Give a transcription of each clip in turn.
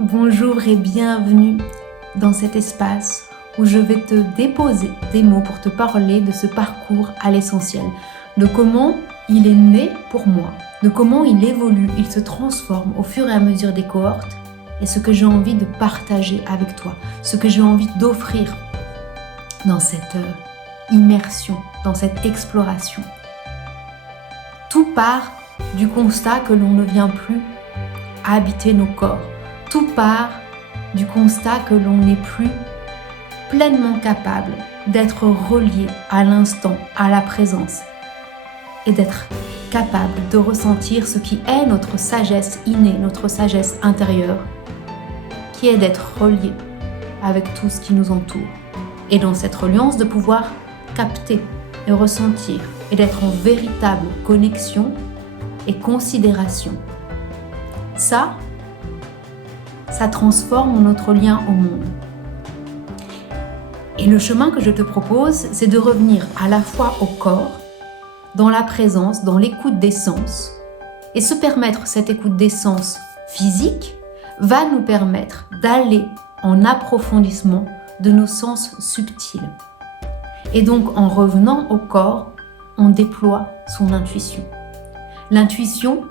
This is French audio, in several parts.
Bonjour et bienvenue dans cet espace où je vais te déposer des mots pour te parler de ce parcours à l'essentiel, de comment il est né pour moi, de comment il évolue, il se transforme au fur et à mesure des cohortes et ce que j'ai envie de partager avec toi, ce que j'ai envie d'offrir dans cette immersion, dans cette exploration. Tout part du constat que l'on ne vient plus habiter nos corps. Tout part du constat que l'on n'est plus pleinement capable d'être relié à l'instant, à la présence et d'être capable de ressentir ce qui est notre sagesse innée, notre sagesse intérieure, qui est d'être relié avec tout ce qui nous entoure. Et dans cette reliance, de pouvoir capter et ressentir et d'être en véritable connexion et considération. Ça transforme notre lien au monde. Et le chemin que je te propose, c'est de revenir à la fois au corps, dans la présence, dans l'écoute des sens. Et se permettre cette écoute des sens physique va nous permettre d'aller en approfondissement de nos sens subtils. Et donc, en revenant au corps, on déploie son intuition. L'intuition,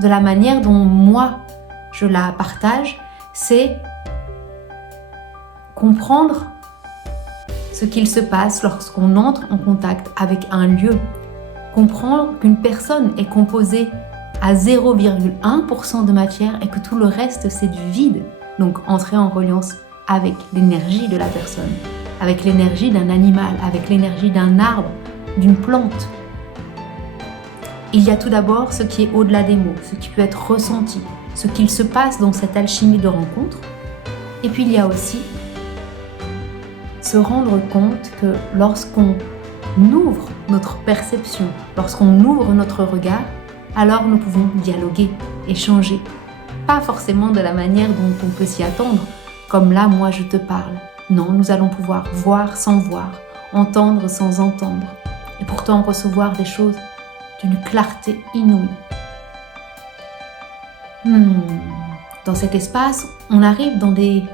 de la manière dont moi je la partage, c'est comprendre ce qu'il se passe lorsqu'on entre en contact avec un lieu. Comprendre qu'une personne est composée à 0,1% de matière et que tout le reste c'est du vide. Donc entrer en reliance avec l'énergie de la personne, avec l'énergie d'un animal, avec l'énergie d'un arbre, d'une plante. Il y a tout d'abord ce qui est au-delà des mots, ce qui peut être ressenti, ce qu'il se passe dans cette alchimie de rencontre. Et puis il y a aussi se rendre compte que lorsqu'on ouvre notre perception, lorsqu'on ouvre notre regard, alors nous pouvons dialoguer, échanger. Pas forcément de la manière dont on peut s'y attendre, comme là, moi, je te parle. Non, nous allons pouvoir voir sans voir, entendre sans entendre, et pourtant recevoir des choses d'une clarté inouïe. Dans cet espace, on arrive dans des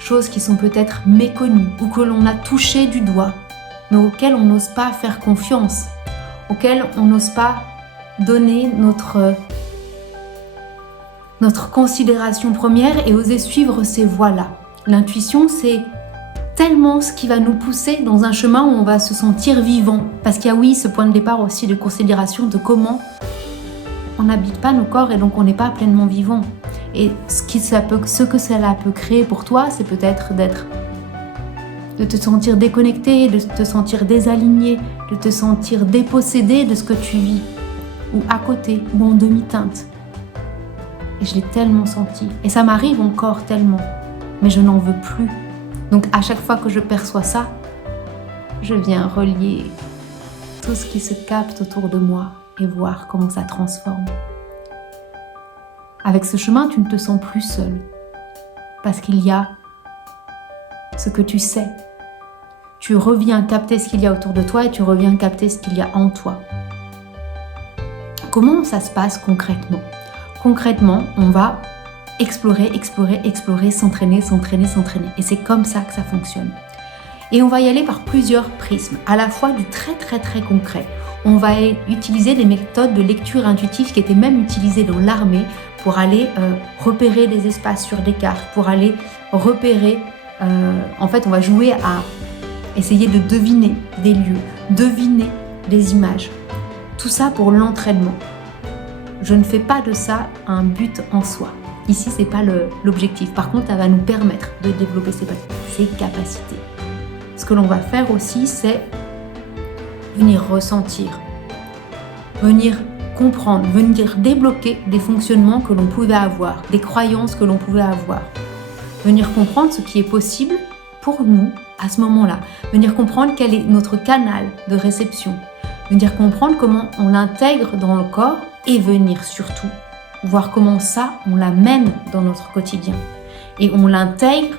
choses qui sont peut-être méconnues ou que l'on a touchées du doigt, mais auxquelles on n'ose pas faire confiance, auxquelles on n'ose pas donner notre considération première et oser suivre ces voies-là. L'intuition, c'est tellement ce qui va nous pousser dans un chemin où on va se sentir vivant. Parce qu'il y a oui, ce point de départ aussi de considération de comment on n'habite pas nos corps et donc on n'est pas pleinement vivant. Et ce que cela peut créer pour toi, c'est peut-être de te sentir déconnecté, de te sentir désaligné, de te sentir dépossédé de ce que tu vis, ou à côté, ou en demi-teinte. Et je l'ai tellement senti. Et ça m'arrive encore tellement. Mais je n'en veux plus. Donc à chaque fois que je perçois ça, je viens relier tout ce qui se capte autour de moi et voir comment ça transforme. Avec ce chemin, tu ne te sens plus seul. Parce qu'il y a ce que tu sais. Tu reviens capter ce qu'il y a autour de toi et tu reviens capter ce qu'il y a en toi. Comment ça se passe concrètement ? Concrètement, on va explorer, s'entraîner. Et c'est comme ça que ça fonctionne. Et on va y aller par plusieurs prismes, à la fois du très concret. On va utiliser des méthodes de lecture intuitive qui étaient même utilisées dans l'armée pour aller repérer des espaces sur des cartes, pour aller repérer... en fait, on va jouer à essayer de deviner des lieux, deviner des images. Tout ça pour l'entraînement. Je ne fais pas de ça un but en soi. Ici, c'est pas l'objectif. Par contre, ça va nous permettre de développer ses capacités. Ce que l'on va faire aussi, c'est venir ressentir, venir comprendre, venir débloquer des fonctionnements que l'on pouvait avoir, des croyances que l'on pouvait avoir. Venir comprendre ce qui est possible pour nous à ce moment-là. Venir comprendre quel est notre canal de réception. Venir comprendre comment on l'intègre dans le corps et venir surtout voir comment ça, on l'amène dans notre quotidien. Et on l'intègre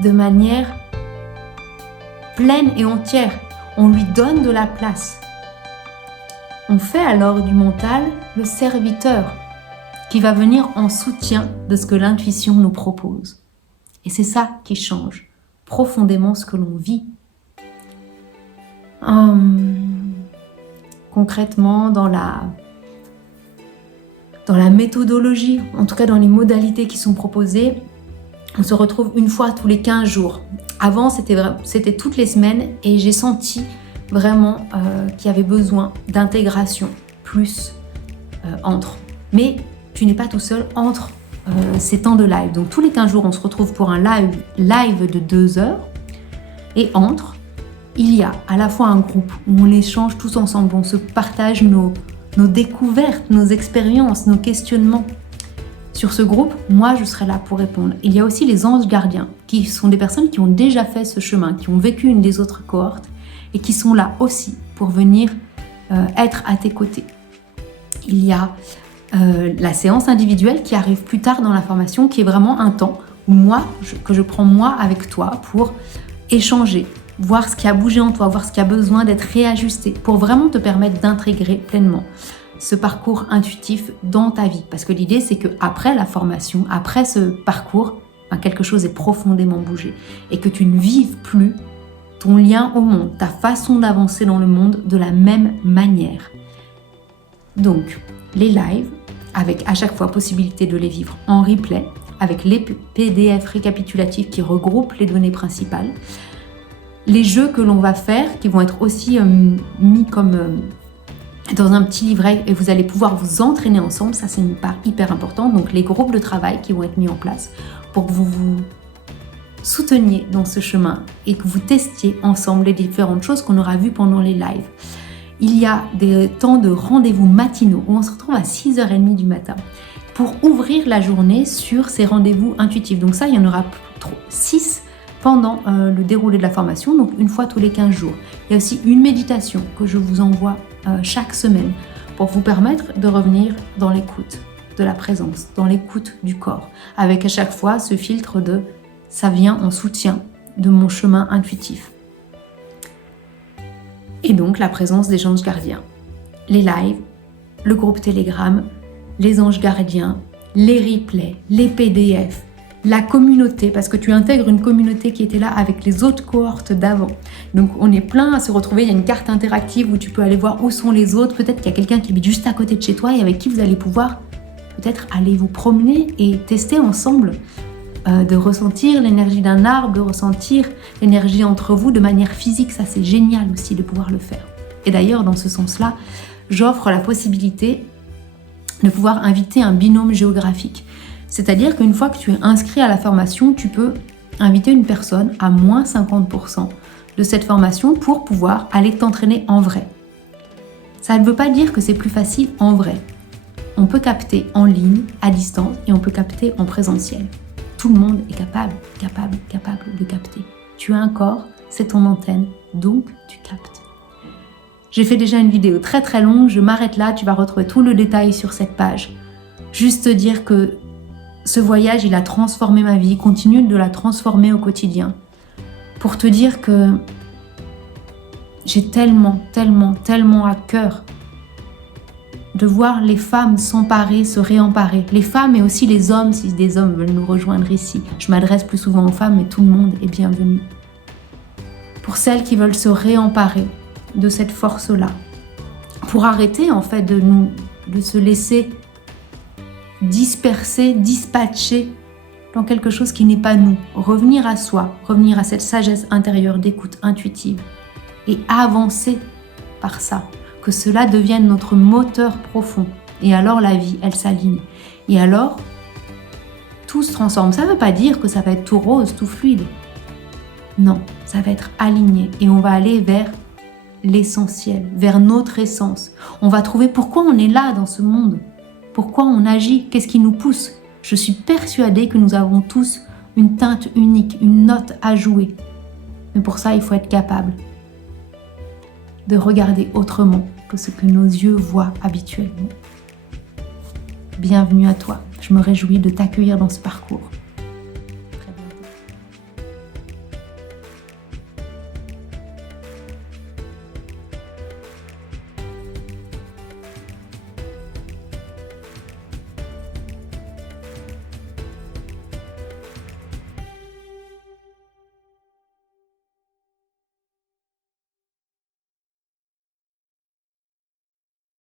de manière pleine et entière. On lui donne de la place. On fait alors du mental le serviteur. qui va venir en soutien de ce que l'intuition nous propose. Et c'est ça qui change profondément ce que l'on vit. Concrètement, dans la méthodologie, en tout cas dans les modalités qui sont proposées, on se retrouve une fois tous les 15 jours. Avant, c'était toutes les semaines et j'ai senti vraiment qu'il y avait besoin d'intégration plus entre. Mais tu n'es pas tout seul entre ces temps de live. Donc tous les 15 jours, on se retrouve pour un live de 2 heures. Et entre, il y a à la fois un groupe où on échange tous ensemble, on se partage nos découvertes, nos expériences, nos questionnements. Sur ce groupe, moi, je serai là pour répondre. Il y a aussi les anges gardiens, qui sont des personnes qui ont déjà fait ce chemin, qui ont vécu une des autres cohortes et qui sont là aussi pour venir être à tes côtés. Il y a la séance individuelle qui arrive plus tard dans la formation, qui est vraiment un temps où que je prends moi avec toi pour échanger, voir ce qui a bougé en toi, voir ce qui a besoin d'être réajusté, pour vraiment te permettre d'intégrer pleinement ce parcours intuitif dans ta vie. Parce que l'idée, c'est qu'après la formation, après ce parcours, quelque chose est profondément bougé et que tu ne vives plus ton lien au monde, ta façon d'avancer dans le monde de la même manière. Donc, les lives, avec à chaque fois possibilité de les vivre en replay, avec les PDF récapitulatifs qui regroupent les données principales, les jeux que l'on va faire, qui vont être aussi mis comme dans un petit livret et vous allez pouvoir vous entraîner ensemble, ça c'est une part hyper importante. Donc les groupes de travail qui vont être mis en place pour que vous vous souteniez dans ce chemin et que vous testiez ensemble les différentes choses qu'on aura vues pendant les lives. Il y a des temps de rendez-vous matinaux où on se retrouve à 6h30 du matin pour ouvrir la journée sur ces rendez-vous intuitifs. Donc ça, il y en aura 6 pendant le déroulé de la formation, donc une fois tous les 15 jours. Il y a aussi une méditation que je vous envoie chaque semaine pour vous permettre de revenir dans l'écoute de la présence, dans l'écoute du corps, avec à chaque fois ce filtre de « ça vient en soutien de mon chemin intuitif ». Et donc la présence des anges gardiens, les lives, le groupe Telegram, les anges gardiens, les replays, les PDF, la communauté, parce que tu intègres une communauté qui était là avec les autres cohortes d'avant. Donc on est plein à se retrouver, il y a une carte interactive où tu peux aller voir où sont les autres, peut-être qu'il y a quelqu'un qui habite juste à côté de chez toi et avec qui vous allez pouvoir peut-être aller vous promener et tester ensemble, de ressentir l'énergie d'un arbre, de ressentir l'énergie entre vous de manière physique. Ça c'est génial aussi de pouvoir le faire. Et d'ailleurs dans ce sens-là, j'offre la possibilité de pouvoir inviter un binôme géographique. C'est-à-dire qu'une fois que tu es inscrit à la formation, tu peux inviter une personne à moins 50% de cette formation pour pouvoir aller t'entraîner en vrai. Ça ne veut pas dire que c'est plus facile en vrai. On peut capter en ligne, à distance, et on peut capter en présentiel. Tout le monde est capable de capter. Tu as un corps, c'est ton antenne, donc tu captes. J'ai fait déjà une vidéo très très longue, je m'arrête là, tu vas retrouver tout le détail sur cette page. Juste te dire que ce voyage, il a transformé ma vie, continue de la transformer au quotidien. Pour te dire que j'ai tellement à cœur de voir les femmes s'emparer, se réemparer. Les femmes et aussi les hommes, si des hommes veulent nous rejoindre ici. Je m'adresse plus souvent aux femmes, mais tout le monde est bienvenu. Pour celles qui veulent se réemparer de cette force-là. Pour arrêter en fait de se laisser disperser, dispatcher dans quelque chose qui n'est pas nous. Revenir à soi, revenir à cette sagesse intérieure d'écoute intuitive et avancer par ça. Que cela devienne notre moteur profond. Et alors la vie, elle s'aligne. Et alors, tout se transforme. Ça ne veut pas dire que ça va être tout rose, tout fluide. Non, ça va être aligné. Et on va aller vers l'essentiel, vers notre essence. On va trouver pourquoi on est là dans ce monde. Pourquoi on agit, qu'est-ce qui nous pousse. Je suis persuadée que nous avons tous une teinte unique, une note à jouer. Mais pour ça, il faut être capable de regarder autrement que ce que nos yeux voient habituellement. Bienvenue à toi, je me réjouis de t'accueillir dans ce parcours.